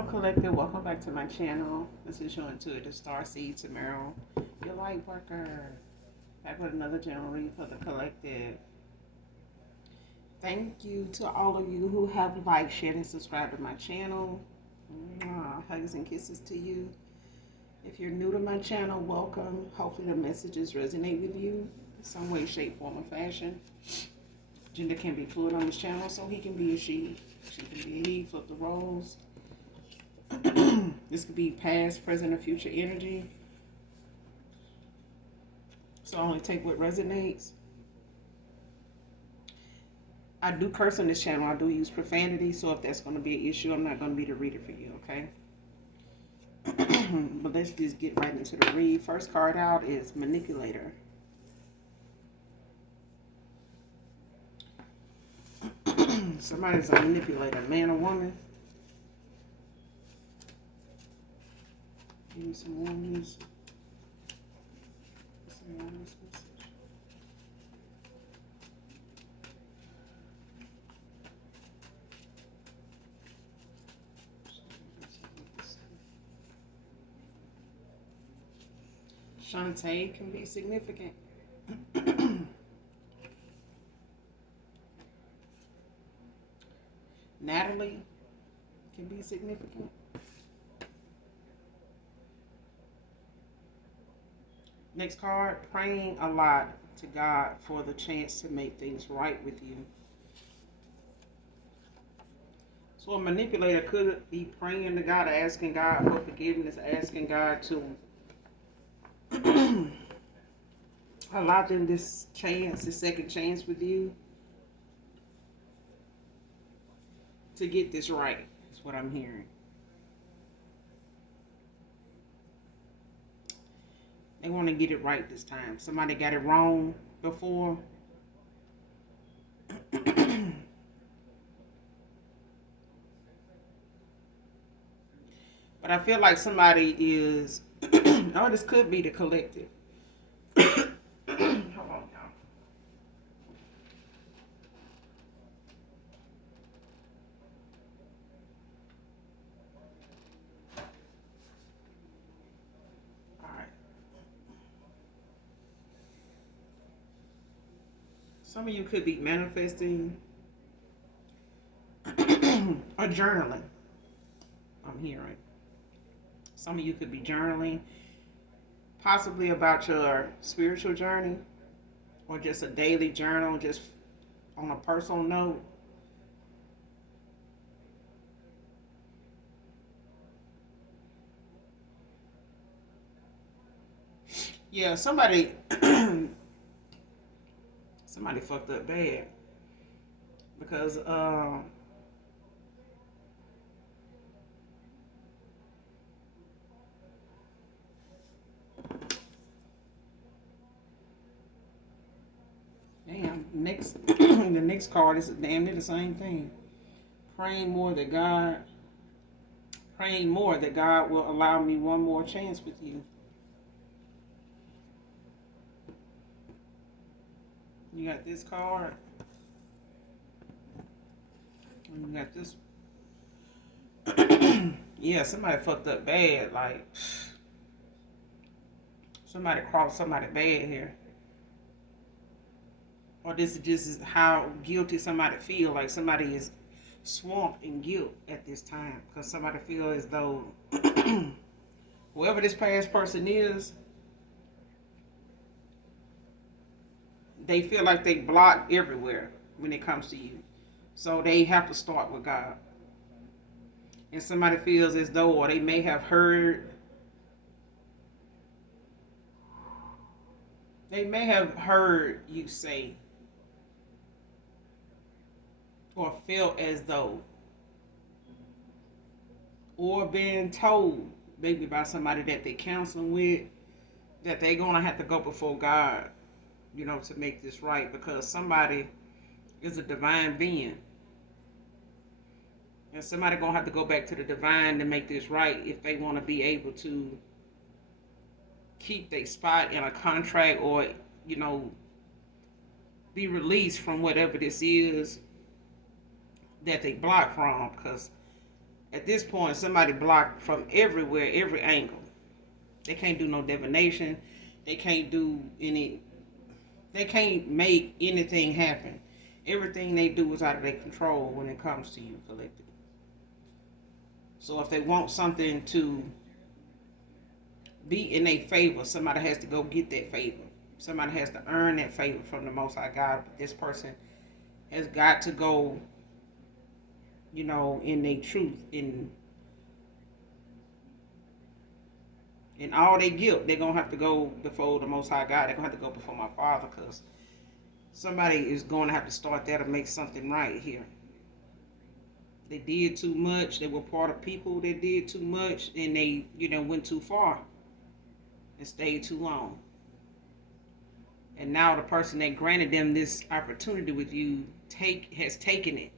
Hello, Collective. Welcome back to my channel. This is your intuitive star seed tomorrow. Your light worker. Back with another general read for the collective. Thank you to all of you who have liked, shared, and subscribed to my channel. Hugs and kisses to you. If you're new to my channel, welcome. Hopefully the messages resonate with you in some way, shape, form, or fashion. Gender can be fluid on this channel, so he can be a she. She can be a he. Flip the roles. This could be past, present, or future energy. So only take what resonates. I do curse on this channel. I do use profanity. So if that's going to be an issue, I'm not going to be the reader for you, okay? But let's just get right into the read. First card out is Manipulator. Somebody's a manipulator, man or woman. Give me some warnings. Shantae can be significant. Natalie can be significant. Next card, praying a lot to God for the chance to make things right with you. So a manipulator could be praying to God, asking God for forgiveness, asking God to allow them this chance, this second chance with you to get this right. That's what I'm hearing. They want to get it right this time. Somebody got it wrong before. But I feel like somebody is, oh, this could be the collective. Hold on, y'all. All right. Some of you could be manifesting or journaling. I'm hearing. Some of you could be journaling, possibly about your spiritual journey, or just a daily journal, just on a personal note. Yeah, somebody fucked up bad because damn, the next card is damn near the same thing. Praying more that God will allow me one more chance with you. You got this card. And you got this. Yeah, somebody fucked up bad. Like, somebody crossed somebody bad here. Or this is just how guilty somebody feel. Like somebody is swamped in guilt at this time. Because somebody feel as though whoever this past person is, they feel like they blocked everywhere when it comes to you. So they have to start with God. And somebody feels as though, or they may have heard, you say, or felt as though, or been told, maybe by somebody that they're counseling with, that they're going to have to go before God, to make this right, because somebody is a divine being. And somebody going to have to go back to the divine to make this right if they want to be able to keep their spot in a contract or, be released from whatever this is that they block from. Because At this point, somebody blocked from everywhere, every angle. They can't do no divination. They can't do any. They can't make anything happen. Everything they do is out of their control when it comes to you, collective. So if they want something to be in their favor, somebody has to go get that favor. Somebody has to earn that favor from the Most High God. But this person has got to go, in their truth, in all their guilt. They're going to have to go before the Most High God. They're going to have to go before my Father, because somebody is going to have to start there to make something right here. They did too much. They were part of people that did too much, and they, went too far and stayed too long. And now the person that granted them this opportunity with you has taken it.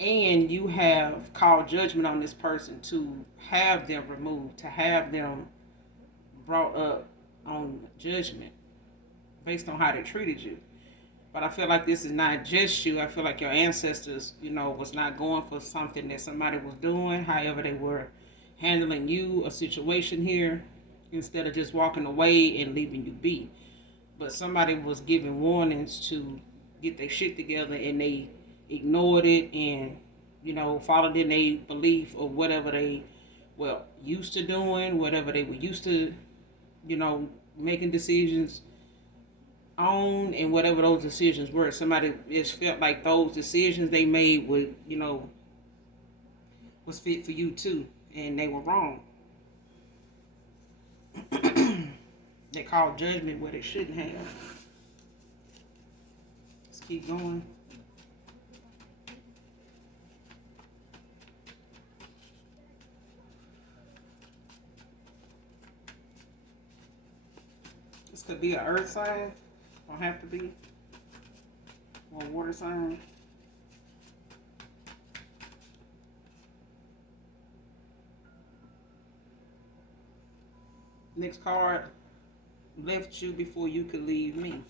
And you have called judgment on this person to have them removed, to have them brought up on judgment based on how they treated you. But I feel like this is not just you. I feel like your ancestors, was not going for something that somebody was doing. However, they were handling you, a situation here, instead of just walking away and leaving you be. But somebody was giving warnings to get their shit together, and they ignored it and, followed in their belief of whatever they were used to doing, whatever they were used to, making decisions on, and whatever those decisions were. Somebody just felt like those decisions they made would, was fit for you too, and they were wrong. They called judgment where they shouldn't have. Let's keep going. This could be an earth sign. Don't have to be. Or a water sign. Next card. Left you before you could leave me.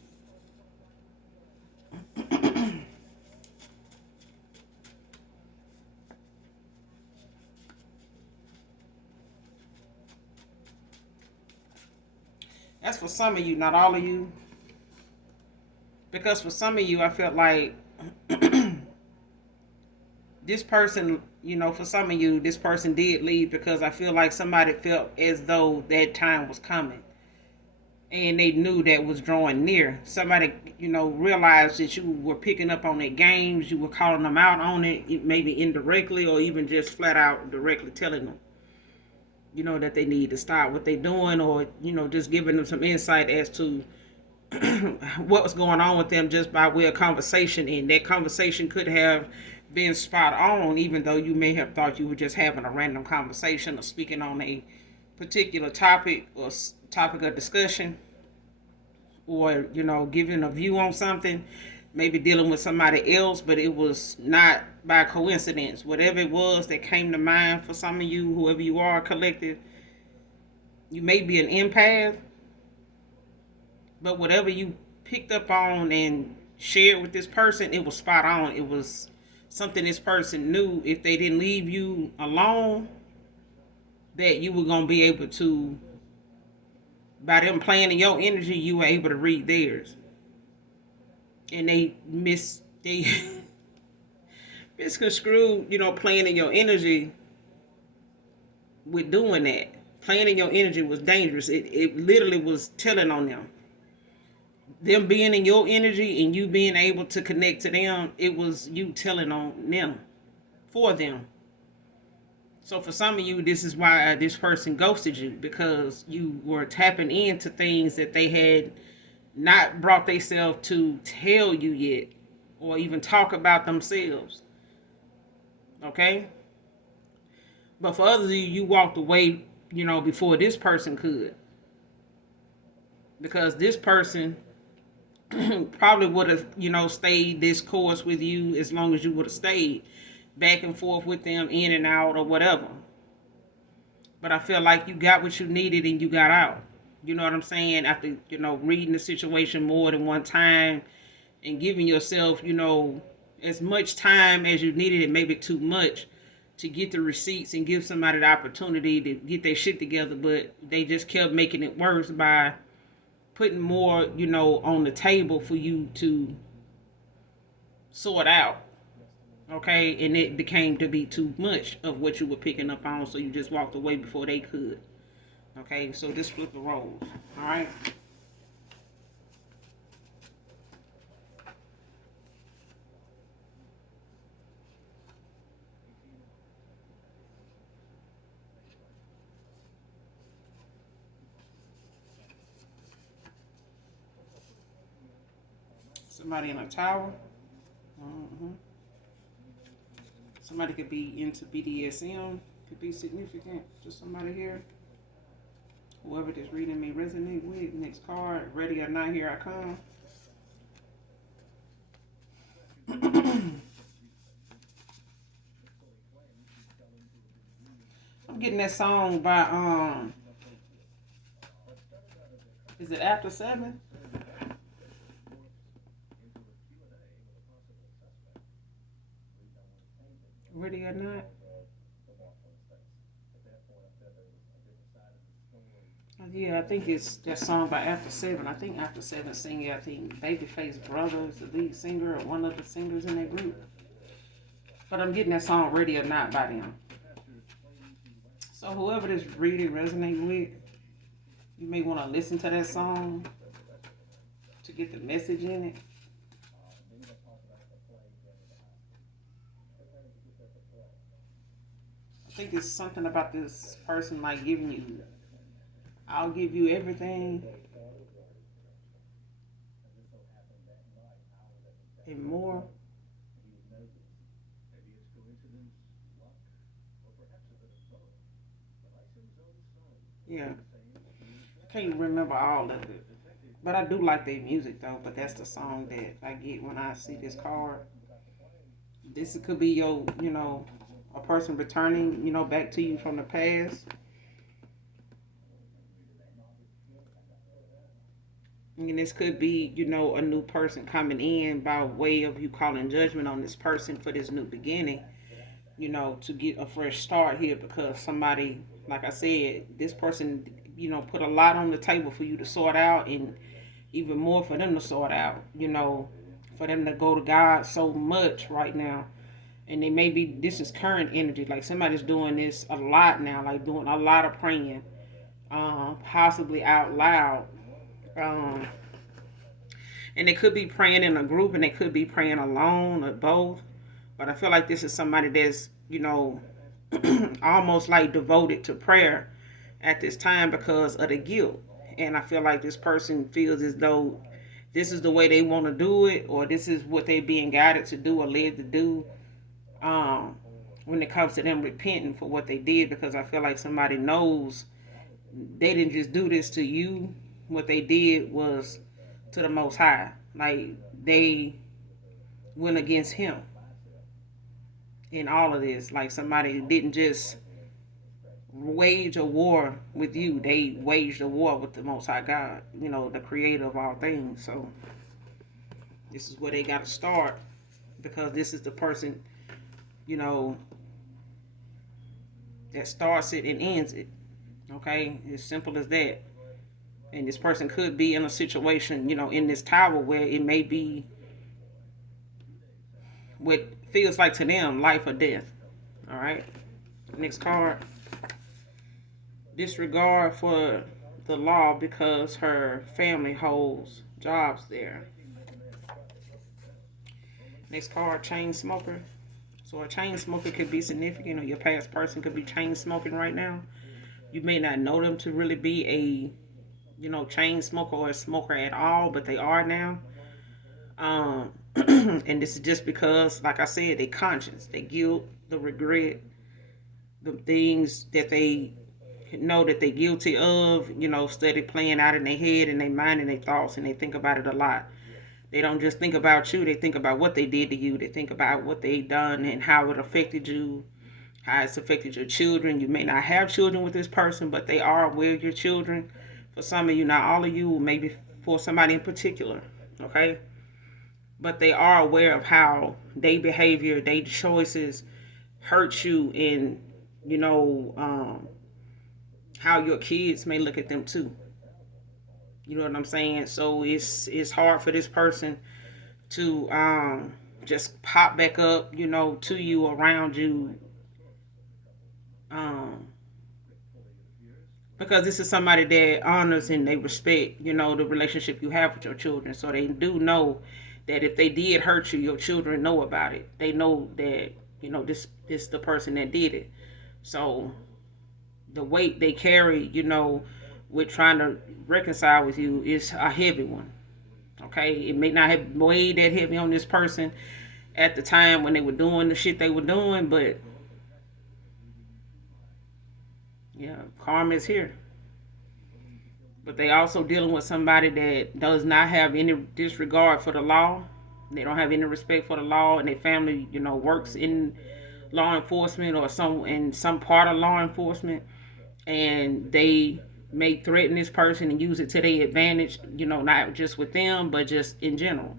That's for some of you, not all of you. Because for some of you, I felt like this person, for some of you, this person did leave because I feel like somebody felt as though that time was coming. And they knew that was drawing near. Somebody, realized that you were picking up on their games. You were calling them out on it, maybe indirectly or even just flat out directly telling them, that they need to stop what they're doing, or, just giving them some insight as to what was going on with them just by way of conversation. And that conversation could have been spot on, even though you may have thought you were just having a random conversation or speaking on a particular topic or topic of discussion, or giving a view on something, maybe dealing with somebody else, but it was not by coincidence. Whatever it was that came to mind for some of you, whoever you are, collective, you may be an empath, but whatever you picked up on and shared with this person, it was spot on. It was something this person knew if they didn't leave you alone, that you were going to be able to, by them playing in your energy, you were able to read theirs. And they misconstrued, playing in your energy with doing that. Playing in your energy was dangerous. It literally was telling on them. Them being in your energy and you being able to connect to them, it was you telling on them, for them. So for some of you, this is why this person ghosted you, because you were tapping into things that they had not brought themselves to tell you yet, or even talk about themselves. Okay? But for others of you, you walked away, before this person could. Because this person probably would have, stayed this course with you as long as you would have stayed back and forth with them, in and out or whatever. But I feel like you got what you needed and you got out. You know what I'm saying? After, reading the situation more than one time and giving yourself, as much time as you needed, it maybe too much, to get the receipts and give somebody the opportunity to get their shit together, but they just kept making it worse by putting more, on the table for you to sort out. Okay, and it became to be too much of what you were picking up on, so you just walked away before they could. Okay, so just flip the roles. All right. Somebody in a tower. Mm-hmm. Somebody could be into BDSM. Could be significant to somebody here. Whoever this reading may resonate with. Next card. Ready or not, here I come. I'm getting that song by is it After 7? Ready or not? Yeah, I think it's that song by After 7. I think After 7 singing. I think Babyface Brother is the lead singer or one of the singers in that group. But I'm getting that song Ready or Not by them. So whoever this reading resonate with, you may want to listen to that song to get the message in it. I think it's something about this person like giving you, I'll give you everything and more. Yeah, I can't remember all of it. But I do like their music though, but that's the song that I get when I see this card. This could be your, a person returning, back to you from the past. And this could be, a new person coming in by way of you calling judgment on this person for this new beginning, to get a fresh start here because somebody, like I said, this person, put a lot on the table for you to sort out and even more for them to sort out, for them to go to God so much right now. And they may be, this is current energy, like somebody's doing this a lot now, like doing a lot of praying, possibly out loud. Um, and they could be praying in a group and they could be praying alone or both. But I feel like this is somebody that's, almost like devoted to prayer at this time because of the guilt. And I feel like this person feels as though this is the way they want to do it, or this is what they're being guided to do or led to do. Um, when it comes to them repenting for what they did, because I feel like somebody knows they didn't just do this to you. What they did was to the Most High. Like they went against Him in all of this. Like somebody didn't just wage a war with you. They waged a war with the Most High God, the creator of all things. So this is where they got to start because this is the person, you know, that starts it and ends it. Okay? As simple as that. And this person could be in a situation, in this tower where it may be what feels like to them life or death. All right? Next card. Disregard for the law because her family holds jobs there. Next card, chain smoker. So a chain smoker could be significant, or your past person could be chain smoking right now. You may not know them to really be a, chain smoker or a smoker at all, but they are now. And this is just because, like I said, their conscience, their guilt, the regret, the things that they know that they're guilty of, study playing out in their head and their mind and their thoughts, and they think about it a lot. They don't just think about you, they think about what they did to you. They think about what they done and how it affected you, how it's affected your children. You may not have children with this person, but they are aware of your children. For some of you, not all of you, maybe for somebody in particular, okay? But they are aware of how their behavior, their choices, hurt you in, you know, how your kids may look at them too. You know what I'm saying? So it's hard for this person to just pop back up, to you, around you, um, because this is somebody that honors and they respect, the relationship you have with your children. So they do know that if they did hurt you, your children know about it. They know that this the person that did it. So the weight they carry, with trying to reconcile with you is a heavy one. Okay, it may not have weighed that heavy on this person at the time when they were doing the shit they were doing, but yeah, karma is here. But they also dealing with somebody that does not have any disregard for the law. They don't have any respect for the law, and their family, works in law enforcement or some part of law enforcement, and they may threaten this person and use it to their advantage. Not just with them, but just in general.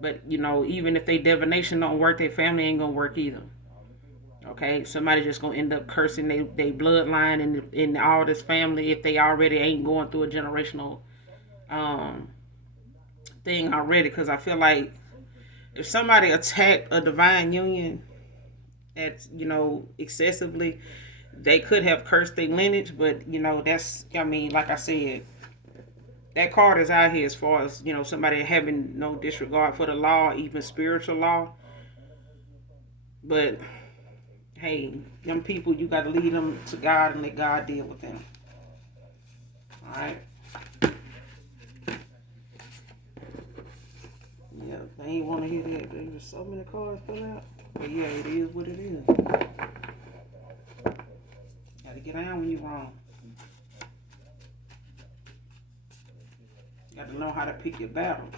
But even if they divination don't work, their family ain't gonna work either. Okay, somebody just gonna end up cursing they bloodline and in all this family if they already ain't going through a generational um thing already. Because I feel like if somebody attacked a divine union at excessively, they could have cursed their lineage. But that's, I mean, like I said, that card is out here as far as somebody having no disregard for the law, even spiritual law. But hey, them people, you got to lead them to God and let God deal with them. All right. Yeah, they ain't want to hear that. There's just so many cards put out. But yeah, it is what it is. Got to get down when you're wrong. Got to know how to pick your battles.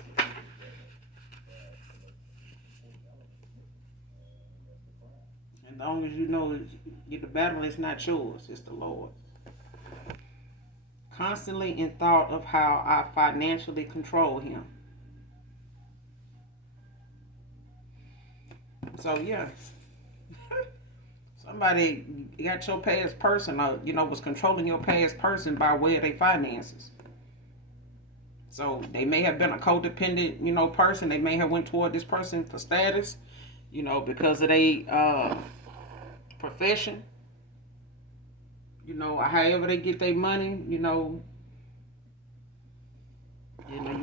As long as you know the battle is not yours, it's the Lord. Constantly in thought of how I financially control him. So yeah, somebody got your past person, was controlling your past person by way of their finances. So they may have been a codependent, person. They may have went toward this person for status, because of their profession. However they get their money, you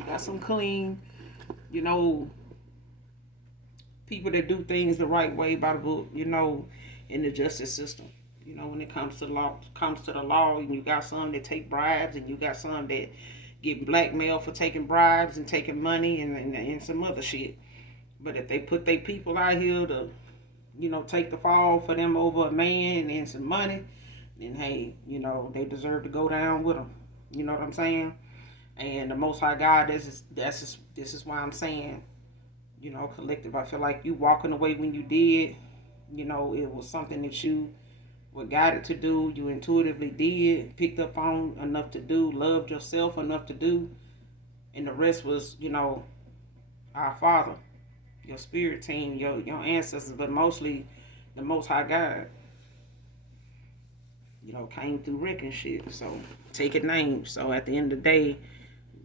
got some clean, people that do things the right way by the book, in the justice system. When it comes to the law, and you got some that take bribes, and you got some that get blackmailed for taking bribes and taking money and some other shit. But if they put their people out here to, take the fall for them over a man and some money, then hey, they deserve to go down with them. You know what I'm saying? And the Most High God, this is why I'm saying, collective. I feel like you walking away when you did, it was something that you were guided to do, you intuitively did, picked up on enough to do, loved yourself enough to do, and the rest was, our Father, your spirit team, your ancestors, but mostly the Most High God. Came through wrecking shit. So take it name. So at the end of the day,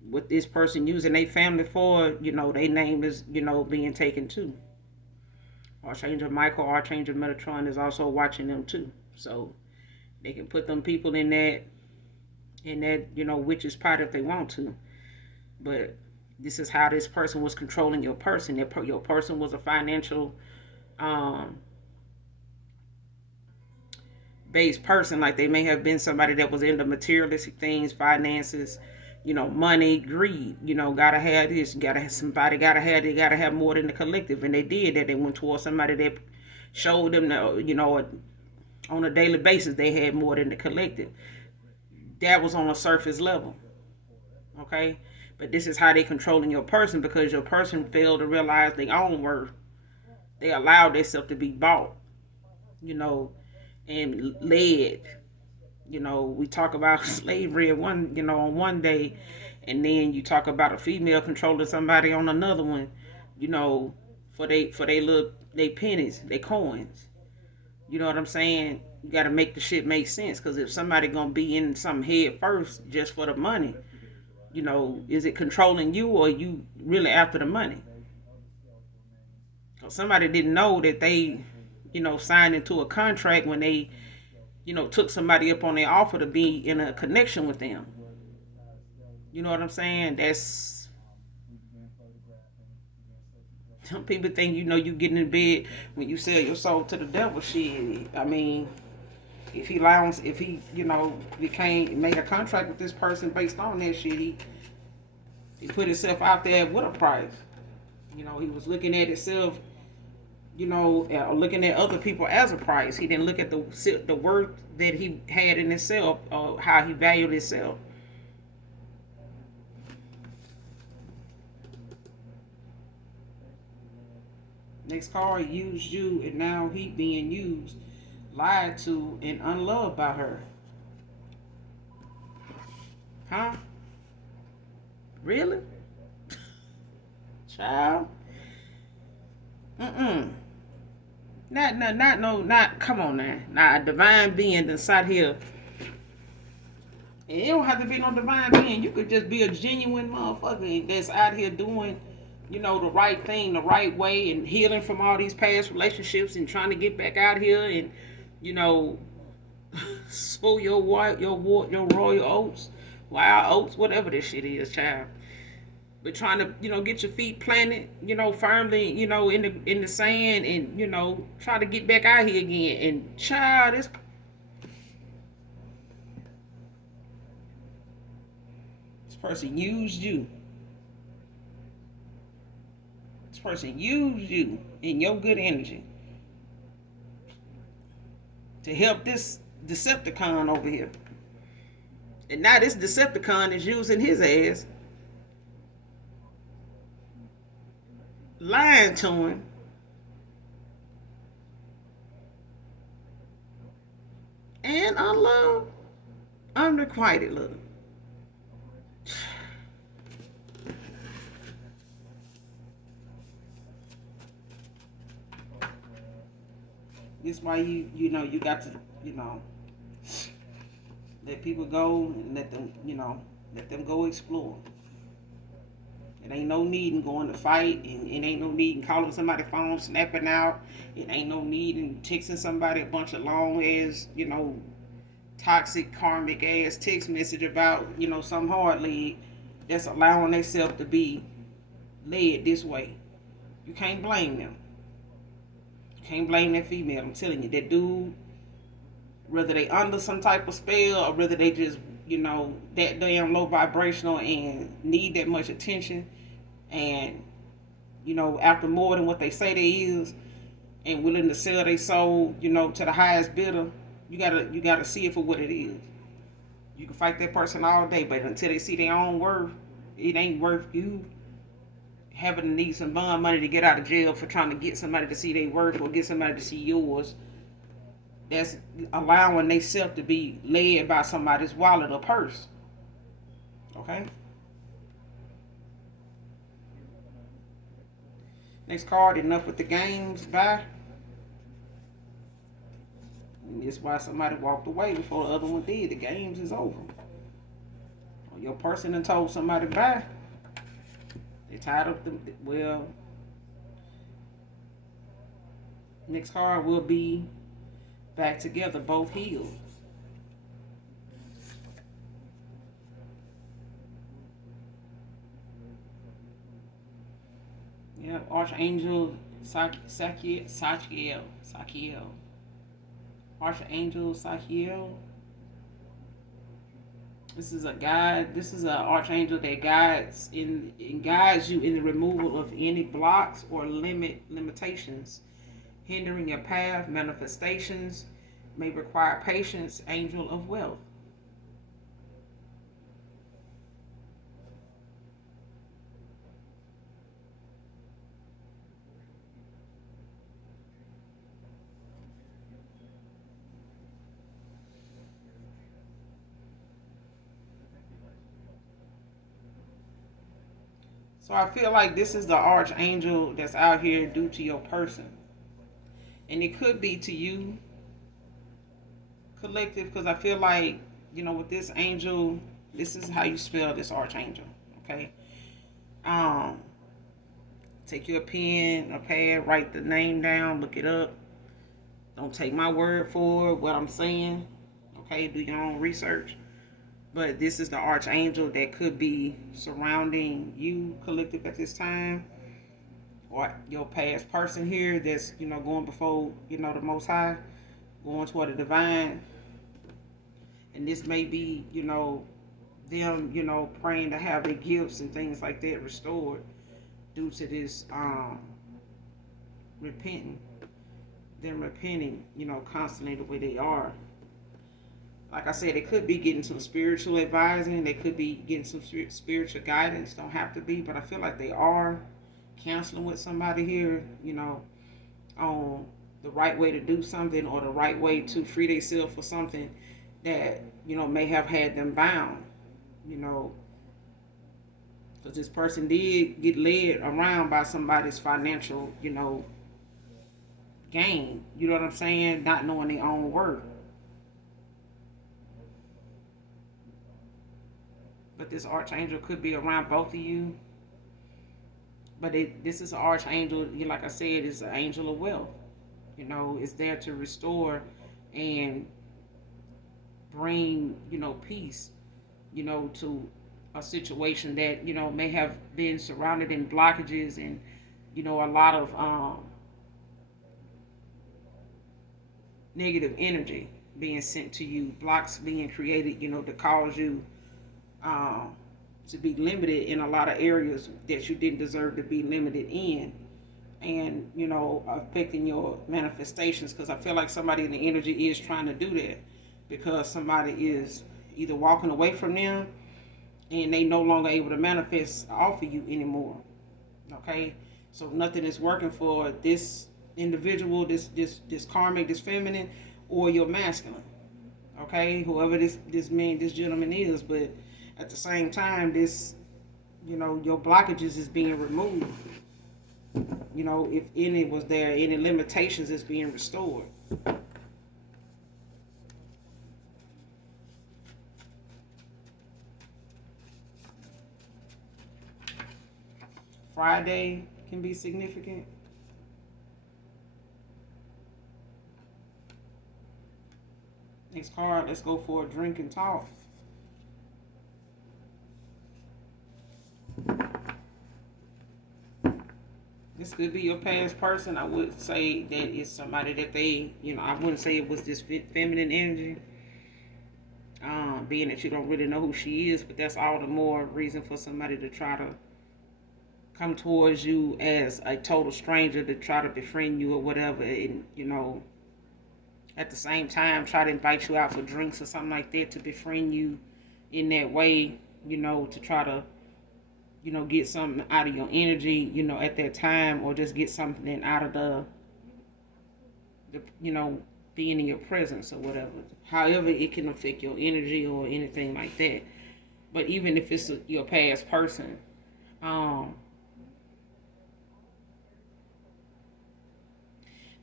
what this person using their family for, their name is, being taken too. Archangel Michael, Archangel Metatron is also watching them too. So they can put them people in that, witch's pot if they want to. But this is how this person was controlling your person. Your person was a financial based person. Like they may have been somebody that was into materialistic things, finances, money, greed. Gotta have this. Gotta have somebody. They gotta have more than the collective, and they did that. They went towards somebody that showed them, on a daily basis they had more than the collective. That was on a surface level. Okay, but this is how they controlling your person, because your person failed to realize their own worth. They allowed themselves to be bought, and led. We talk about slavery on one day, and then you talk about a female controlling somebody on another one, for they little they pennies, they coins. You know what I'm saying? You got to make the shit make sense. Because if somebody gonna be in some head first just for the money, is it controlling you or you really after the money? Cause somebody didn't know that they, signed into a contract when they, took somebody up on their offer to be in a connection with them. You know what I'm saying? That's some people think you getting in bed when you sell your soul to the devil. Shit, I mean, if he became made a contract with this person based on that shit, he put himself out there with a price. He was looking at himself, looking at other people as a price. He didn't look at the worth that he had in himself or how he valued himself. Next card, used you, and now he being used, lied to, and unloved by her. Huh? Really? Child? Mm-mm. Not, come on now. Now, a divine being that sat here. And it don't have to be no divine being. You could just be a genuine motherfucker that's out here doing, the right thing the right way and healing from all these past relationships and trying to get back out here and, you know, sow your royal oats, wild oats, whatever this shit is, child. But trying to, get your feet planted, firmly, in the sand and, try to get back out here again. And child, this person used you. This person used you in your good energy to help this Decepticon over here. And now this Decepticon is using his ass, lying to him, and unloved, unrequited love. This is why you got to let people go and let them go explore. It ain't no need in going to fight, and it ain't no need in calling somebody phone, snapping out. It ain't no need in texting somebody a bunch of long ass, toxic karmic ass text message about, some hard lead that's allowing themselves to be led this way. You can't blame them. You can't blame that female. I'm telling you, that dude, whether they under some type of spell or whether they just, that damn low vibrational and need that much attention and, after more than what they say they is and willing to sell their soul, to the highest bidder, you gotta see it for what it is. You can fight that person all day, but until they see their own worth, it ain't worth you having to need some bond money to get out of jail for trying to get somebody to see their worth or get somebody to see yours. That's allowing themselves to be led by somebody's wallet or purse. Okay? Next card, enough with the games. Bye. And that's why somebody walked away before the other one did. The games is over. Or your person done told somebody bye. They tied up the, well, next card will be back together, both healed. Yeah, Archangel Sachiel. Archangel Sachiel. This is a guide. This is an archangel that guides you in the removal of any blocks or limitations hindering your path. Manifestations may require patience. Angel of wealth. So I feel like this is the archangel that's out here due to your person. And it could be to you, collective, because I feel like, with this angel, this is how you spell this archangel. Okay. Um, Take your pen or pad, write the name down, look it up. Don't take my word for what I'm saying. Okay, do your own research. But this is the archangel that could be surrounding you, collective, at this time, or your past person here that's going before the Most High, going toward the divine. And this may be them praying to have their gifts and things like that restored due to this repenting, them repenting constantly the way they are. Like I said, it could be getting some spiritual advising. They could be getting some spiritual guidance. Don't have to be, but I feel like they are counseling with somebody here, on the right way to do something or the right way to free themselves for something that, may have had them bound, because this person did get led around by somebody's financial, gain. You know what I'm saying? Not knowing their own worth. But this archangel could be around both of you. But this is an archangel, like I said, is an angel of wealth. It's there to restore and bring, peace, to a situation that, may have been surrounded in blockages and, a lot of negative energy being sent to you, blocks being created, to cause you to be limited in a lot of areas that you didn't deserve to be limited in, and affecting your manifestations, because I feel like somebody in the energy is trying to do that, because somebody is either walking away from them and they no longer able to manifest off of you anymore. Okay, so nothing is working for this individual, this karmic, this feminine, or your masculine. Okay, whoever this man, this gentleman is, but at the same time, this, your blockages is being removed. If any was there, any limitations is being restored. Friday can be significant. Next card, let's go for a drink and talk. This could be your past person. I would say that it's somebody that they, I wouldn't say it was this feminine energy. Being that you don't really know who she is, but that's all the more reason for somebody to try to come towards you as a total stranger, to try to befriend you or whatever, and at the same time try to invite you out for drinks or something like that, to befriend you in that way, to try to get something out of your energy, at that time, or just get something out of the being in your presence or whatever. However, it can affect your energy or anything like that. But even if it's your past person,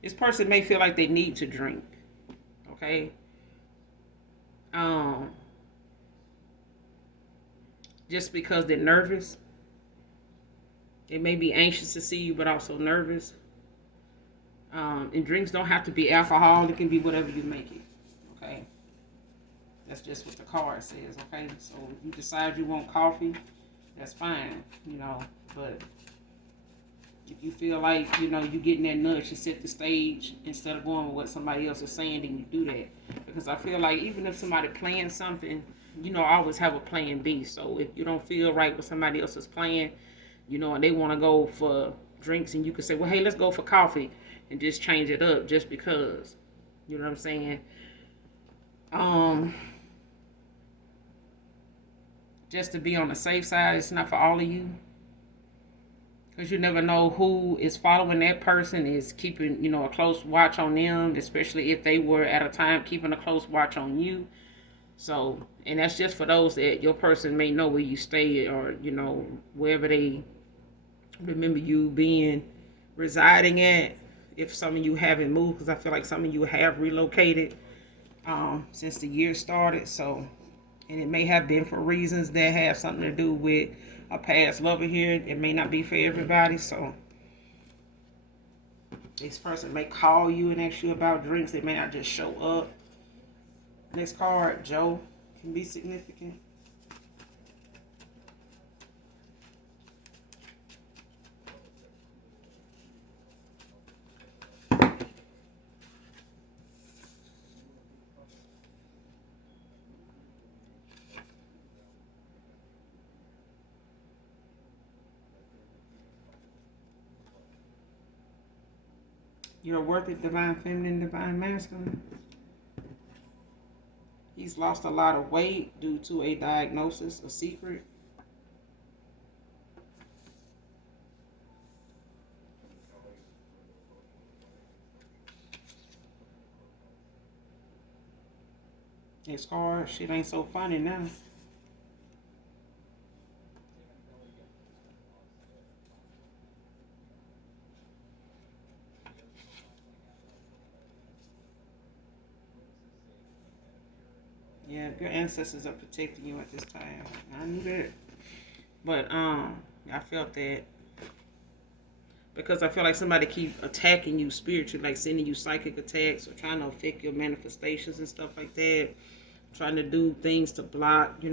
this person may feel like they need to drink. Okay. Just because they're nervous. They may be anxious to see you, but also nervous. And drinks don't have to be alcohol. It can be whatever you make it. Okay. That's just what the card says. Okay. So if you decide you want coffee, that's fine. But if you feel like, you're getting that nudge to set the stage instead of going with what somebody else is saying, then you do that. Because I feel like even if somebody playing something, I always have a plan B. So if you don't feel right with somebody else is playing, and they want to go for drinks, and you can say, well, hey, let's go for coffee, and just change it up just because. You know what I'm saying? Just to be on the safe side, it's not for all of you. Because you never know who is following that person, is keeping, a close watch on them, especially if they were at a time keeping a close watch on you. So, and that's just for those that your person may know where you stay, or, wherever they remember you being residing at, if some of you haven't moved, because I feel like some of you have relocated since the year started. So, and it may have been for reasons that have something to do with a past lover here. It may not be for everybody. So, this person may call you and ask you about drinks. They may not just show up. Next card, Joe, can be significant. You're worth it, divine feminine, divine masculine. He's lost a lot of weight due to a diagnosis, a secret. It's hard. Shit ain't so funny now. Yeah, your ancestors are protecting you at this time. I knew that. But I felt that because I feel like somebody keep attacking you spiritually, like sending you psychic attacks or trying to affect your manifestations and stuff like that. Trying to do things to block,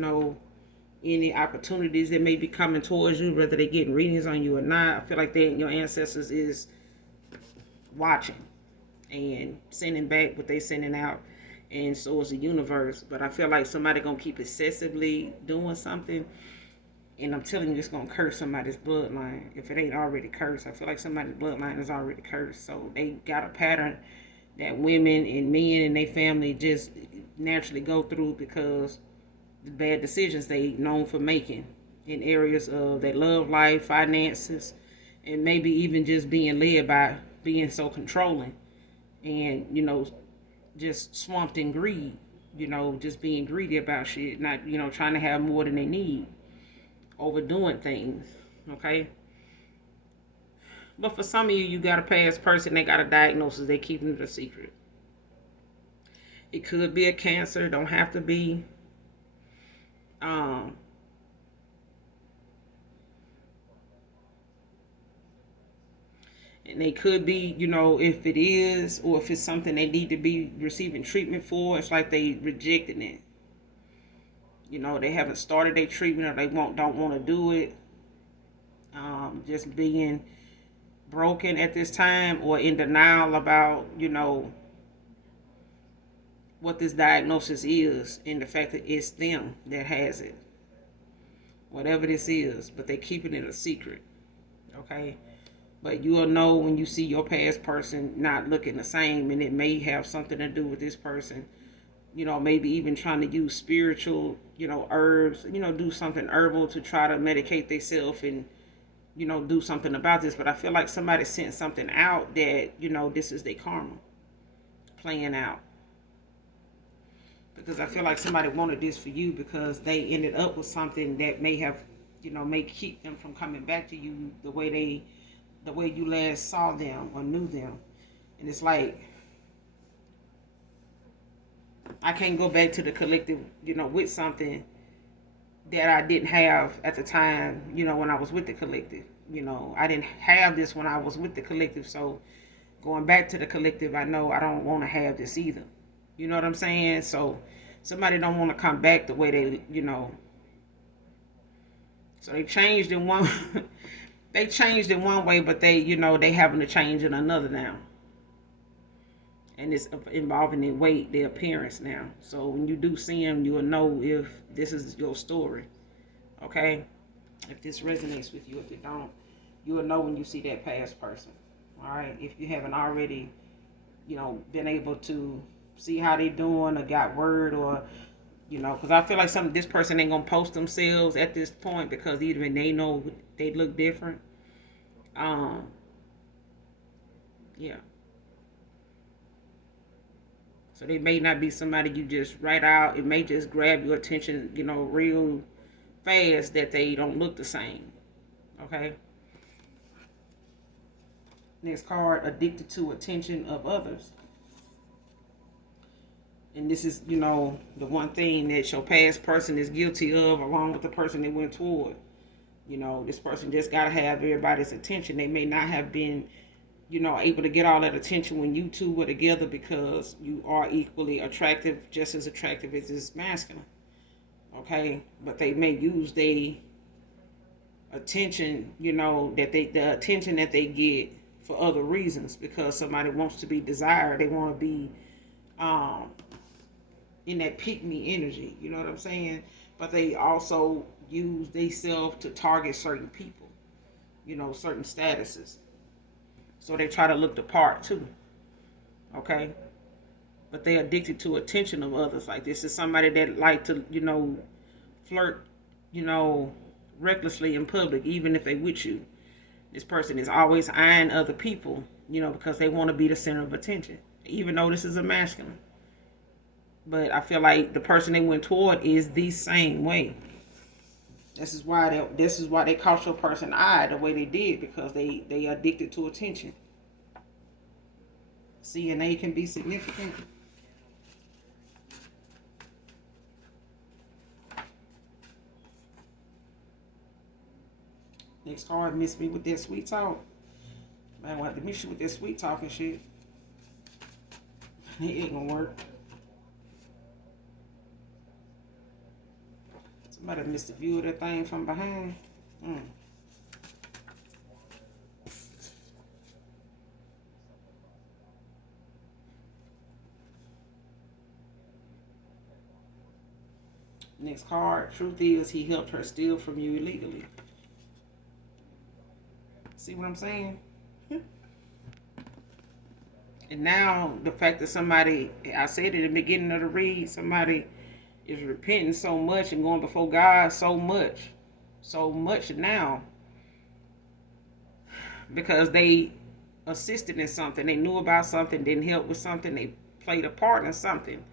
any opportunities that may be coming towards you, whether they're getting readings on you or not. I feel like your ancestors is watching and sending back what they sending out, and so is the universe. But I feel like somebody gonna keep excessively doing something, and I'm telling you, it's gonna curse somebody's bloodline if it ain't already cursed. I feel like somebody's bloodline is already cursed, so they got a pattern that women and men and their family just naturally go through because the bad decisions they known for making in areas of their love life, finances, and maybe even just being led by being so controlling and just swamped in greed, just being greedy about shit, not trying to have more than they need, overdoing things. Okay. But for some of you, you got a past person, they got a diagnosis, they keeping it a secret. It could be a cancer, don't have to be. And they could be, if it is, or if it's something they need to be receiving treatment for, it's like they rejecting it. They haven't started their treatment, or they don't want to do it. Just being broken at this time, or in denial about, what this diagnosis is, and the fact that it's them that has it. Whatever this is, but they're keeping it a secret. Okay? But you will know when you see your past person not looking the same, and it may have something to do with this person. Maybe even trying to use spiritual, herbs, do something herbal to try to medicate themselves and, do something about this. But I feel like somebody sent something out that, this is their karma playing out. Because I feel like somebody wanted this for you because they ended up with something that may have, may keep them from coming back to you the way you last saw them or knew them. And it's like, I can't go back to the collective, with something that I didn't have at the time, when I was with the collective. I didn't have this when I was with the collective. So going back to the collective, I know I don't want to have this either. You know what I'm saying? So somebody don't want to come back the way they, So they changed in one they changed in one way, but they, they having to change in another now. And it's involving their weight, their appearance now. So when you do see them, you'll know if this is your story. Okay? If this resonates with you. If it don't, you'll know when you see that past person. Alright? If you haven't already, been able to see how they doing or got word, or because I feel like this person ain't gonna post themselves at this point because even they know they look different. Yeah. So they may not be somebody you just write out. It may just grab your attention, real fast, that they don't look the same. Okay. Next card, addicted to attention of others. And this is, the one thing that your past person is guilty of, along with the person they went toward. This person just got to have everybody's attention. They may not have been, able to get all that attention when you two were together because you are equally attractive, just as attractive as this masculine. Okay? But they may use their attention, the attention that they get for other reasons, because somebody wants to be desired. They want to be in that pick me energy, you know what I'm saying? But they also use themselves to target certain people, certain statuses. So they try to look the part too. Okay? But they're addicted to attention of others. Like, this is somebody that like to, flirt, recklessly in public, even if they with you. This person is always eyeing other people, because they want to be the center of attention, even though this is a masculine. But I feel like the person they went toward is the same way. This is why they caught your person eye the way they did, because they addicted to attention. CNA can be significant. Next card, miss me with that sweet talk. Man, I want to miss you with that sweet talking shit. It ain't gonna work. Somebody missed the view of that thing from behind. Next card, truth is he helped her steal from you illegally. See what I'm saying? And now the fact that somebody, I said at the beginning of the read, somebody is repenting so much and going before God so much now, because they assisted in something, they knew about something, didn't help with something, they played a part in something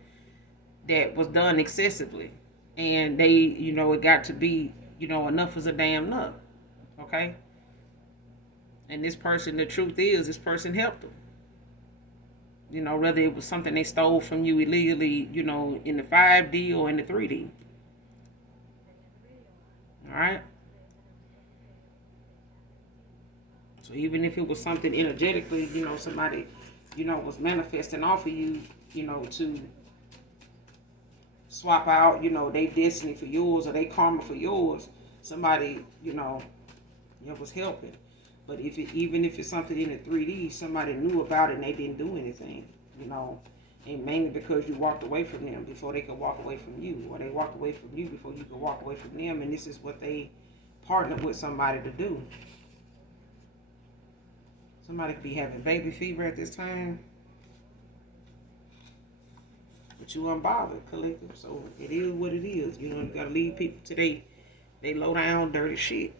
that was done excessively, and they, it got to be, enough is a damn enough. Okay? And this person, the truth is, this person helped them. Whether it was something they stole from you illegally, in the 5D or in the 3D. All right? So even if it was something energetically, somebody, was manifesting off of you, to swap out, their destiny for yours or their karma for yours, somebody, was helping. But even if it's something in the 3D, somebody knew about it and they didn't do anything, and mainly because you walked away from them before they could walk away from you, or they walked away from you before you could walk away from them, and this is what they partnered with somebody to do. Somebody could be having baby fever at this time, but you unbothered, collective. So it is what it is. You gotta leave people today. They low down, dirty shit.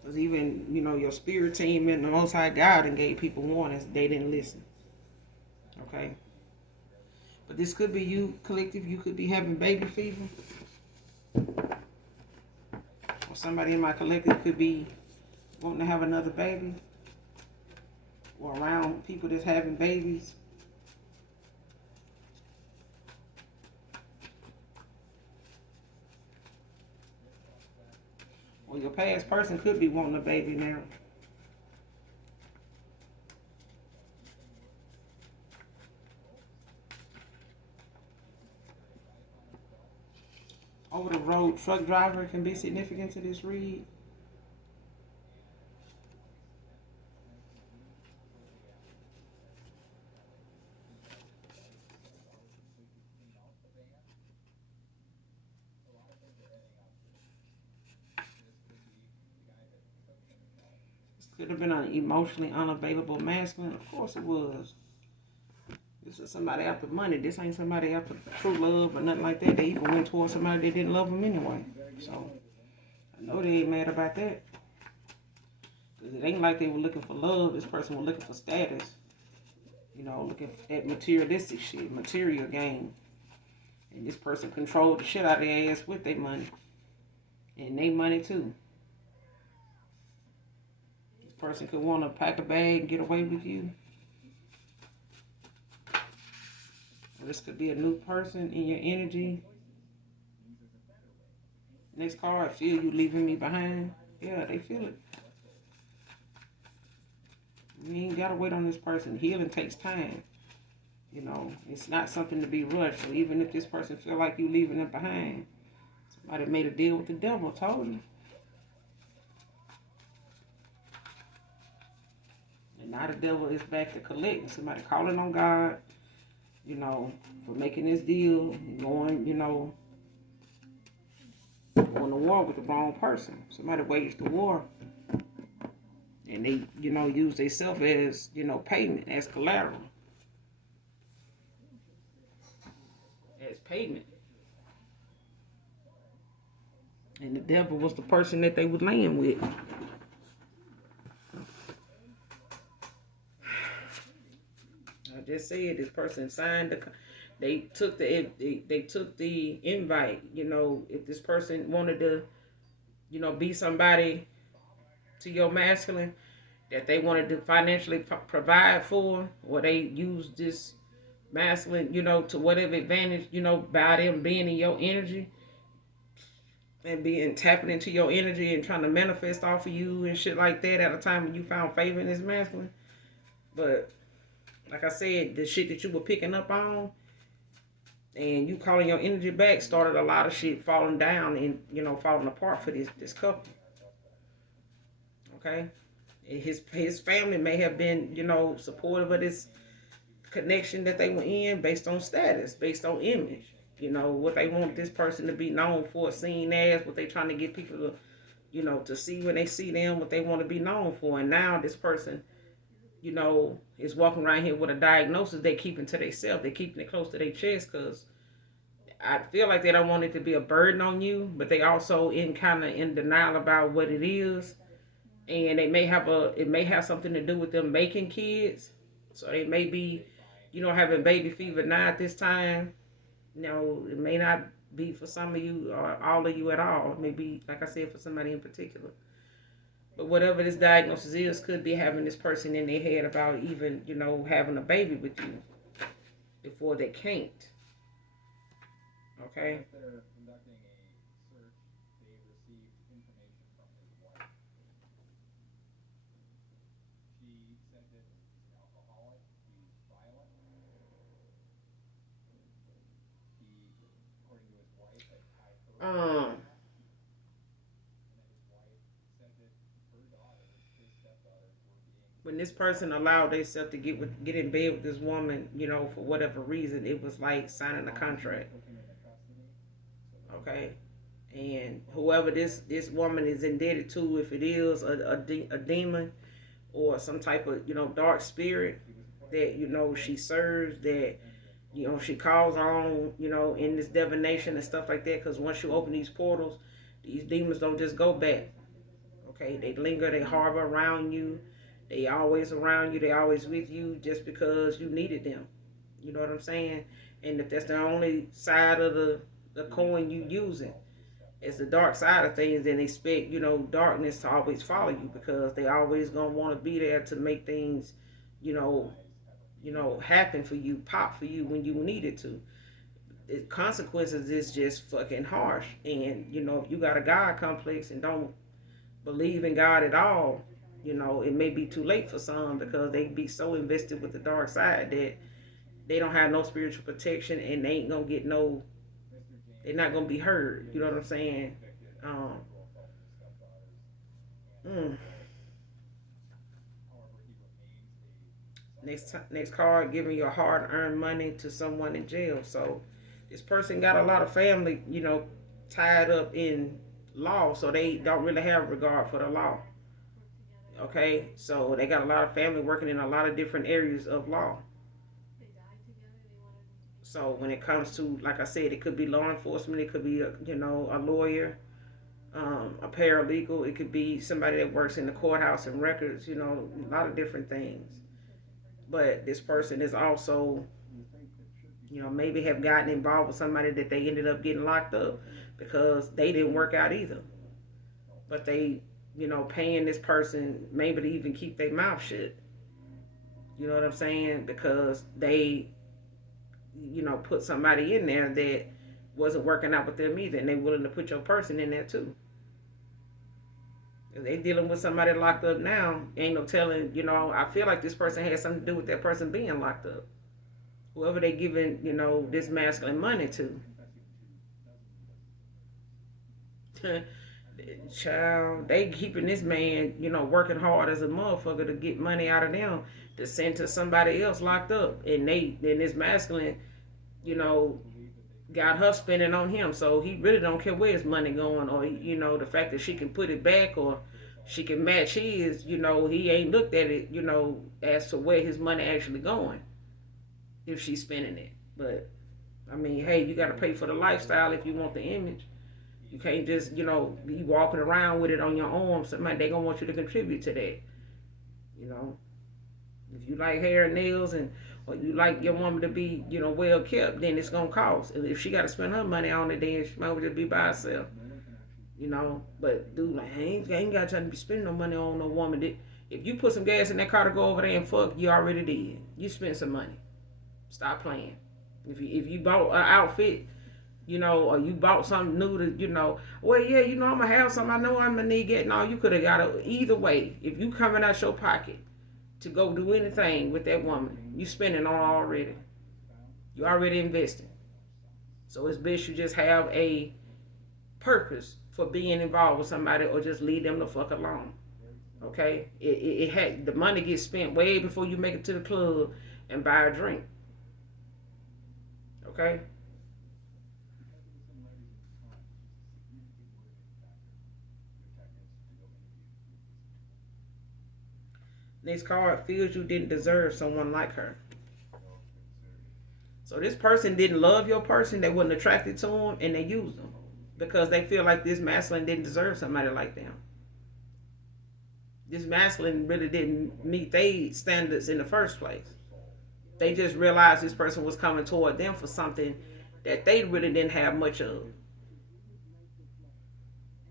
Because even, your spirit team and the Most High God and gave people warnings. They didn't listen. Okay? But this could be you, collective. You could be having baby fever. Or somebody in my collective could be wanting to have another baby. Or around people that's having babies. Or your past person could be wanting a baby now. Over the road truck driver can be significant to this read. This could have been an emotionally unavailable masculine. Of course it was. This is somebody after money. This ain't somebody after true love or nothing like that. They even went towards somebody that didn't love them anyway. So, I know they ain't mad about that. Because it ain't like they were looking for love. This person was looking for status. Looking at materialistic shit, material gain. And this person controlled the shit out of their ass with their money. And their money too. This person could want to pack a bag and get away with you. Or this could be a new person in your energy. Next card, feel you leaving me behind. Yeah, they feel it. You ain't gotta wait on this person. Healing takes time. You know, it's not something to be rushed. So even if this person feel like you leaving them behind, somebody made a deal with the devil, told you. And now the devil is back to collecting. Somebody calling on God, you know, for making this deal, going, you know, going to war with the wrong person. Somebody waged the war. And they, you know, use themselves as, you know, payment, as collateral. As payment. And the devil was the person that they would land with. I just said this person signed the. They took the invite. You know, if this person wanted to, you know, be somebody to your masculine that they wanted to financially provide for, or they use this masculine, you know, to whatever advantage, you know, by them being in your energy and being tapping into your energy and trying to manifest off of you and shit like that at a time when you found favor in this masculine. But like I said, the shit that you were picking up on and you calling your energy back started a lot of shit falling down and, you know, falling apart for this couple. Okay? His family may have been, you know, supportive of this connection that they were in based on status, based on image. You know, what they want this person to be known for, seen as, what they trying to get people to, you know, to see when they see them, what they want to be known for. And now this person, you know, is walking around here with a diagnosis they keeping to themselves. They keeping it close to their chest because I feel like they don't want it to be a burden on you, but they also kind of in denial about what it is. And it may have something to do with them making kids. So they may be, you know, having baby fever now at this time. You know, it may not be for some of you or all of you at all. It may be, like I said, for somebody in particular. But whatever this diagnosis is, could be having this person in their head about even, you know, having a baby with you before they can't. Okay? Um, when this person allowed themselves to get in bed with this woman, you know, for whatever reason, it was like signing a contract. Okay, and whoever this woman is indebted to, if it is a demon or some type of, you know, dark spirit that, you know, she serves, that, you know, she calls on, you know, in this divination and stuff like that. Because once you open these portals, these demons don't just go back. Okay, they linger, they harbor around you, they always around you, they always with you just because you needed them. You know what I'm saying? And if that's the only side of the coin you using, it's the dark side of things, then expect, you know, darkness to always follow you because they always gonna want to be there to make things, you know, happen for you, pop for you when you need it to. The consequences is just fucking harsh. And, you know, if you got a God complex and don't believe in God at all, you know, it may be too late for some because they be so invested with the dark side that they don't have no spiritual protection and they ain't gonna get no, they're not gonna be heard. You know what I'm saying? Um, mm. Next card, giving your hard-earned money to someone in jail. So this person got a lot of family, you know, tied up in law, so they don't really have regard for the law. Okay, so they got a lot of family working in a lot of different areas of law. So when it comes to, like I said, it could be law enforcement, it could be you know, a lawyer, a paralegal, it could be somebody that works in the courthouse and records, you know, a lot of different things. But this person is also, maybe have gotten involved with somebody that they ended up getting locked up because they didn't work out either. But they, paying this person maybe to even keep their mouth shut. You know what I'm saying? Because they, put somebody in there that wasn't working out with them either, and they willing to put your person in there too. If they dealing with somebody locked up now, ain't no telling, I feel like this person has something to do with that person being locked up. Whoever they giving, this masculine money to. Child, they keeping this man, working hard as a motherfucker to get money out of them to send to somebody else locked up. And this masculine, you know, got her spending on him. So he really don't care where his money going, or, the fact that she can put it back or she can match his, he ain't looked at it, as to where his money actually going if she's spending it. But, I mean, hey, you got to pay for the lifestyle if you want the image. You can't just, be walking around with it on your arm. Somebody, they going to want you to contribute to that. If you like hair and nails, or you like your woman to be, well kept, then it's going to cost. And if she got to spend her money on it, then she might as well just be by herself. But dude, like, I ain't got time to be spending no money on no woman. If you put some gas in that car to go over there and fuck, you already did. You spent some money. Stop playing. If you bought an outfit, or you bought something new to, well, yeah, I'm going to have something. I know I'm going to need it. No, you could have got it either way. If you coming out your pocket to go do anything with that woman, you spending on already. You already investing. So it's best you just have a purpose for being involved with somebody, or just leave them the fuck alone. Okay? The money gets spent way before you make it to the club and buy a drink. Okay? Next card, feels you didn't deserve someone like her. So this person didn't love your person, they wasn't attracted to him, and they used them because they feel like this masculine didn't deserve somebody like them. This masculine really didn't meet their standards in the first place. They just realized this person was coming toward them for something that they really didn't have much of.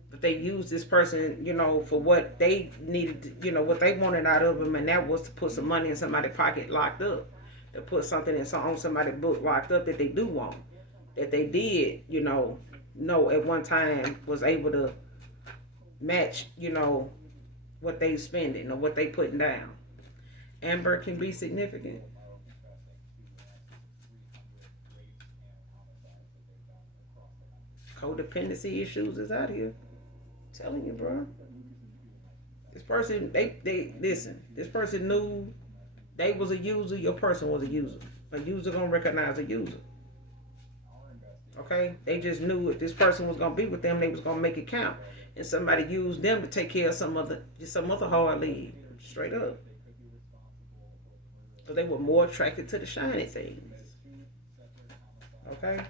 But they used this person, for what they needed, what they wanted out of them, and that was to put some money in somebody's pocket locked up. To put something on somebody's book locked up that they do want. That they did, know at one time was able to match, what they spending or what they putting down. Amber can be significant. Codependency issues is out here. I'm telling you, bro. This person, they listen. This person knew they was a user. Your person was a user. A user gonna recognize a user. Okay? They just knew if this person was gonna be with them, they was gonna make it count. And somebody used them to take care of some other hard lead. Straight up. Because they were more attracted to the shiny things. Okay?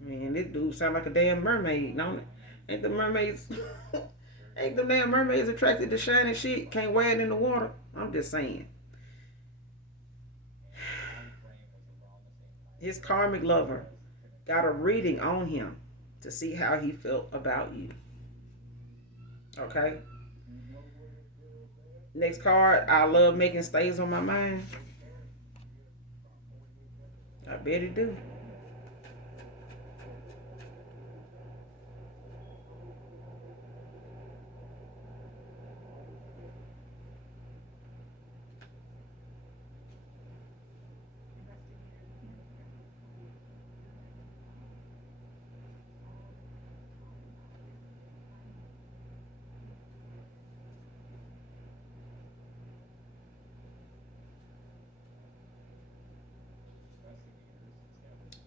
Man, this dude sound like a damn mermaid, don't it? Ain't the mermaids ain't the damn mermaids attracted to shiny shit? Can't wear it in the water? I'm just saying. His karmic lover got a reading on him to see how he felt about you. Okay? Next card, I love making stays on my mind. I bet it do.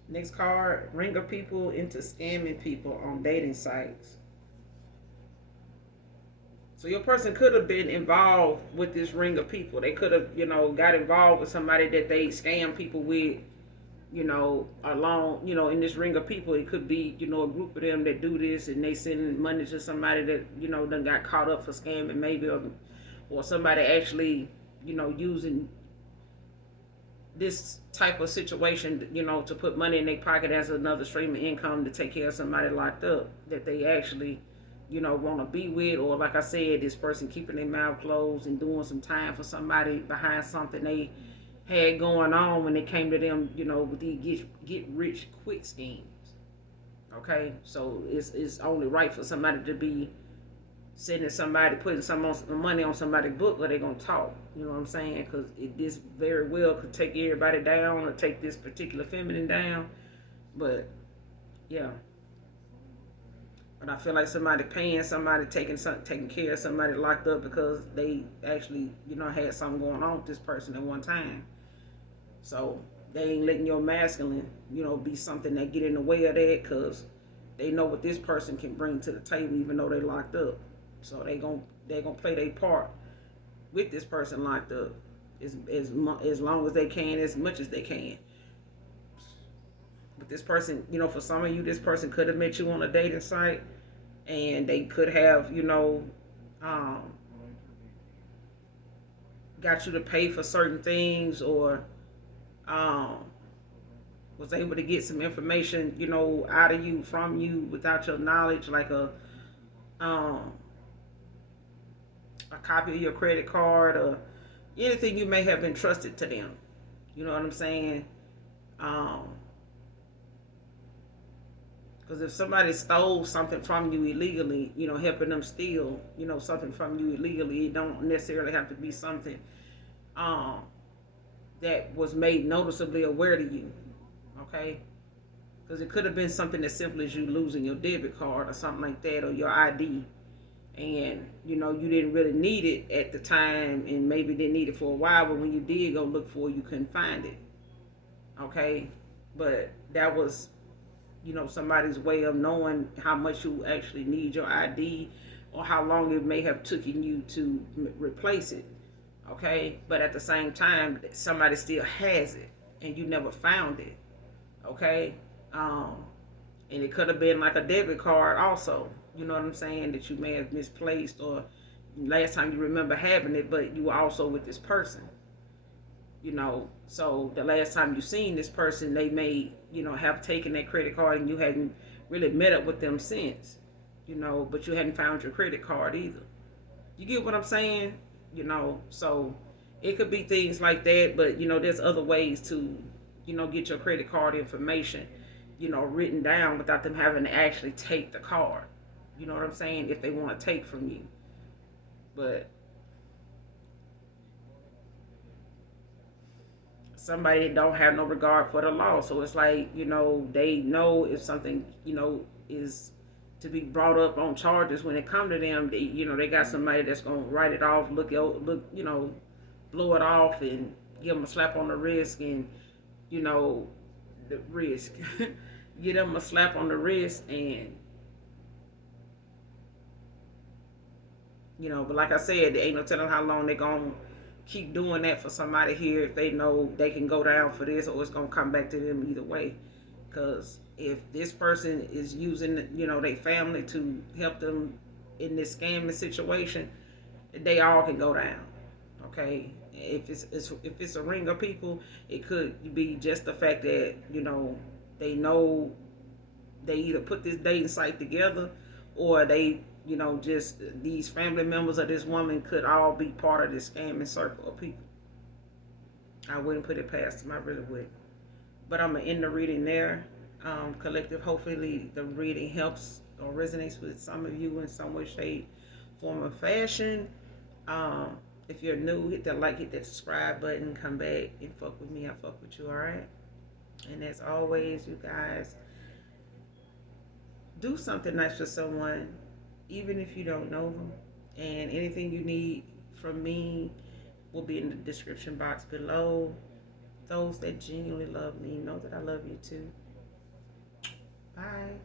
Next card, ringer people into scamming people on dating sites. So your person could have been involved with this ring of people. They could have, got involved with somebody that they scam people with, along, in this ring of people. It could be, a group of them that do this and they send money to somebody that, done got caught up for scamming maybe, or or somebody actually, using this type of situation, to put money in their pocket as another stream of income to take care of somebody locked up that they actually, want to be with. Or like I said, this person keeping their mouth closed and doing some time for somebody behind something they had going on when it came to them, with these get rich quick schemes. Okay, so it's only right for somebody to be sending somebody, putting some money on somebody's book, where they gonna talk. You know what I'm saying? Because this very well could take everybody down or take this particular feminine down. But yeah, but I feel like somebody paying somebody, taking care of somebody locked up because they actually, had something going on with this person at one time. So they ain't letting your masculine, be something that get in the way of that, because they know what this person can bring to the table, even though they locked up. So they gonna play their part with this person locked up as long as they can, as much as they can. But this person, for some of you, this person could have met you on a dating site, and they could have, got you to pay for certain things, or was able to get some information, out of you, from you, without your knowledge, like a copy of your credit card, or anything you may have entrusted to them. You know what I'm saying? Because if somebody stole something from you illegally, helping them steal, something from you illegally, it don't necessarily have to be something that was made noticeably aware to you. Okay? Because it could have been something as simple as you losing your debit card or something like that, or your ID. And, you didn't really need it at the time, and maybe didn't need it for a while, but when you did go look for it, you couldn't find it. Okay? But that was, somebody's way of knowing how much you actually need your ID, or how long it may have taken you to replace it. Okay? But at the same time, somebody still has it, and you never found it. Okay? And it could have been like a debit card also. You know what I'm saying? That you may have misplaced, or last time you remember having it, but you were also with this person. So the last time you seen this person, they may, have taken that credit card, and you hadn't really met up with them since, but you hadn't found your credit card either. You get what I'm saying? So it could be things like that, but, there's other ways to, get your credit card information, written down without them having to actually take the card. You know what I'm saying? If they want to take from you. But somebody that don't have no regard for the law. So it's like, they know if something, is to be brought up on charges when it come to them, they got somebody that's going to write it off, look, blow it off, and give them a slap on the wrist, and, the risk. Give them a slap on the wrist, and, but like I said, there ain't no telling how long they're going to keep doing that for somebody here, if they know they can go down for this, or it's going to come back to them either way. Because if this person is using, their family to help them in this scamming situation, they all can go down. Okay? If it's a ring of people, it could be just the fact that, they know they either put this dating site together, or they, just these family members of this woman could all be part of this scamming circle of people. I wouldn't put it past them, I really would. But I'm going to end the reading there. Collective, hopefully the reading helps or resonates with some of you in some way, shape, form, or fashion. If you're new, hit that like, hit that subscribe button, come back and fuck with me. I fuck with you, alright? And as always, you guys, do something nice for someone, even if you don't know them. And anything you need from me will be in the description box below. Those that genuinely love me know that I love you too. Bye.